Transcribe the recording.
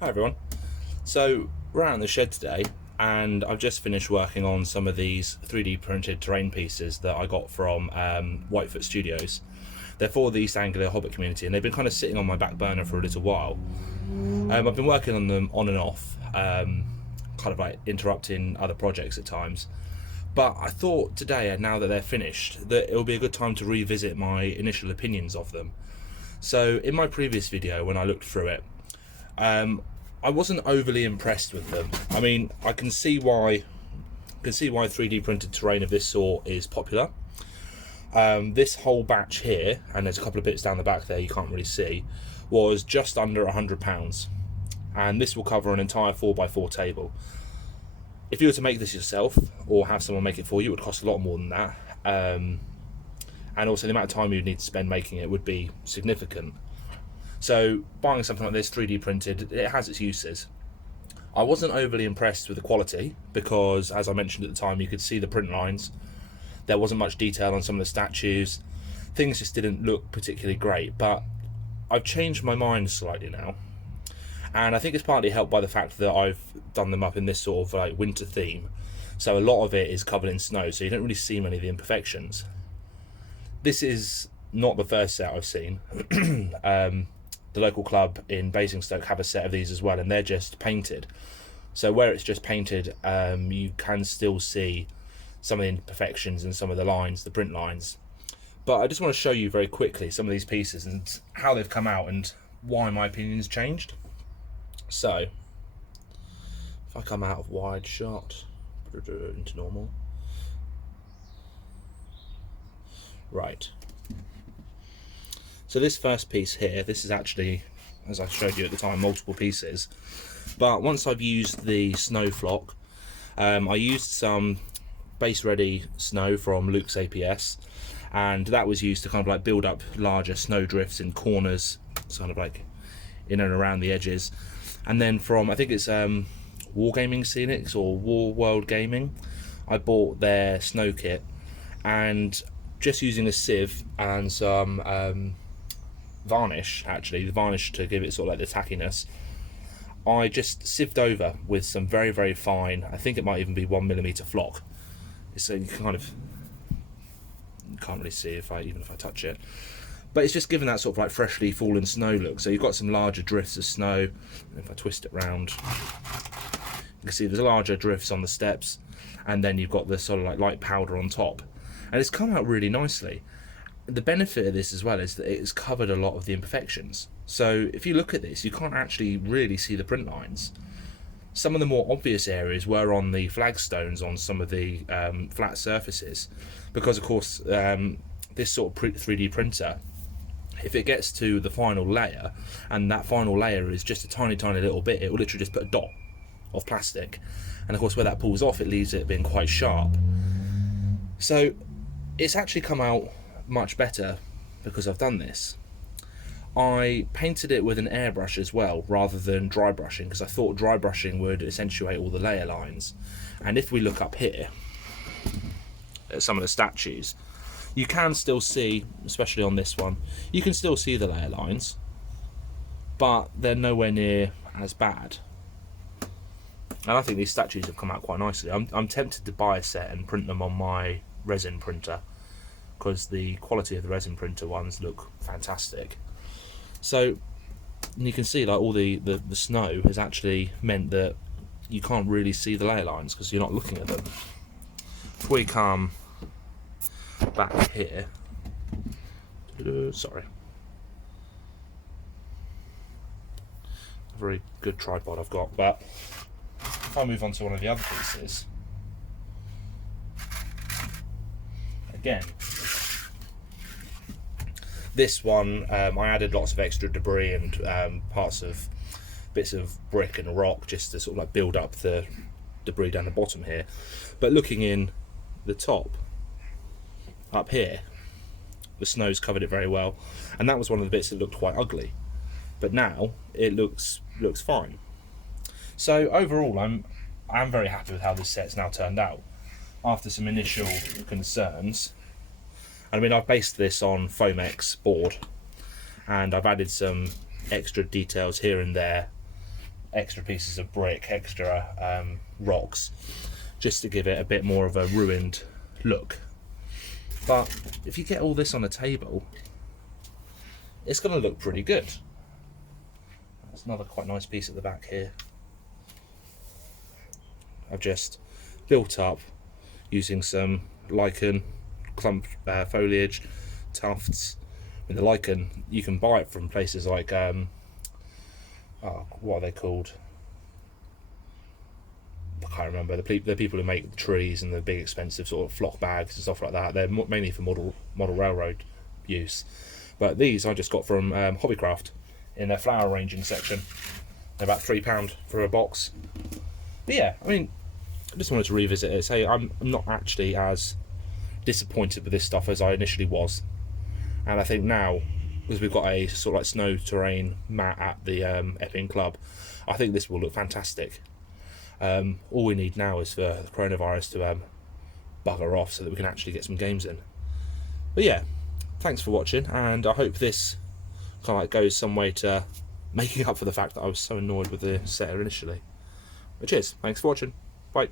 Hi everyone. So we're out in the shed today and I've just finished working on some of these 3D printed terrain pieces that I got from Whitefoot Studios. They're for the East Anglia Hobbit community and they've been kind of sitting on my back burner for a little while. I've been working on them on and off, kind of like interrupting other projects at times. But I thought today, now that they're finished, that it'll be a good time to revisit my initial opinions of them. So in my previous video, when I looked through it, I wasn't overly impressed with them. I mean, I can see why 3D printed terrain of this sort is popular. This whole batch here, and there's a couple of bits down the back there you can't really see, was just under £100, and this will cover an entire 4x4 table. If you were to make this yourself or have someone make it for you, it would cost a lot more than that, and also the amount of time you'd need to spend making it would be significant. So buying something like this 3D printed, it has its uses. I wasn't overly impressed with the quality because, as I mentioned at the time, you could see the print lines. There wasn't much detail on some of the statues. Things just didn't look particularly great, but I've changed my mind slightly now. And I think it's partly helped by the fact that I've done them up in this sort of like winter theme. So a lot of it is covered in snow, so you don't really see many of the imperfections. This is not the first set I've seen. The local club in Basingstoke have a set of these as well, and they're just painted. So where it's just painted, you can still see some of the imperfections and some of the lines, the print lines. But I just want to show you very quickly some of these pieces and how they've come out and why my opinion's changed. So if I come out of wide shot, put it into normal. Right. So this first piece here, this is actually, as I showed you at the time, multiple pieces. But once I've used the snow flock, I used some base ready snow from Luke's APS, and that was used to kind of like build up larger snow drifts in corners, sort of like in and around the edges. And then from, I think it's Wargaming Scenics or War World Gaming, I bought their snow kit, and just using a sieve and some varnish, actually the varnish to give it sort of like the tackiness, I just sieved over with some very, very fine, I think it might even be 1mm flock. So you kind of can't really see even if I touch it, but it's just given that sort of like freshly fallen snow look. So you've got some larger drifts of snow, and if I twist it round, you can see there's larger drifts on the steps, and then you've got the sort of like light powder on top, and it's come out really nicely. The benefit of this as well is that it's covered a lot of the imperfections. So if you look at this, you can't actually really see the print lines. Some of the more obvious areas were on the flagstones on some of the flat surfaces, because of course this sort of 3D printer, if it gets to the final layer and that final layer is just a tiny little bit, it will literally just put a dot of plastic, and of course where that pulls off, it leaves it being quite sharp. So it's actually come out much better because I've done this. I painted it with an airbrush as well rather than dry brushing, because I thought dry brushing would accentuate all the layer lines. And if we look up here at some of the statues, you can still see, especially on this one, you can still see the layer lines, but they're nowhere near as bad. And I think these statues have come out quite nicely. I'm tempted to buy a set and print them on my resin printer, because the quality of the resin printer ones look fantastic. So you can see like all the snow has actually meant that you can't really see the layer lines because you're not looking at them. If we come back here, sorry, a very good tripod I've got, but if I move on to one of the other pieces, again, this one, I added lots of extra debris and bits of brick and rock just to sort of like build up the debris down the bottom here. But looking in the top, up here, the snow's covered it very well, and that was one of the bits that looked quite ugly. But now it looks fine. So overall, I'm very happy with how this set's now turned out. After some initial concerns, I mean, I've based this on Foamex board, and I've added some extra details here and there extra pieces of brick, extra rocks, just to give it a bit more of a ruined look. But if you get all this on a table, it's going to look pretty good. There's another quite nice piece at the back here. I've just built up using some lichen, clump foliage, tufts. And the lichen, you can buy it from places like, what are they called? I can't remember. The people who make the trees and the big expensive sort of flock bags and stuff like that. They're mainly for model railroad use. But these I just got from Hobbycraft in their flower arranging section. They're about £3 for a box. But yeah, I mean, I just wanted to revisit it. Say I'm not actually as disappointed with this stuff as I initially was. And I think now, because we've got a sort of like snow terrain mat at the Epping Club, I think this will look fantastic. All we need now is for the coronavirus to bugger off so that we can actually get some games in. But yeah, thanks for watching, and I hope this kind of like goes some way to making up for the fact that I was so annoyed with the setter initially. But cheers, thanks for watching, bye.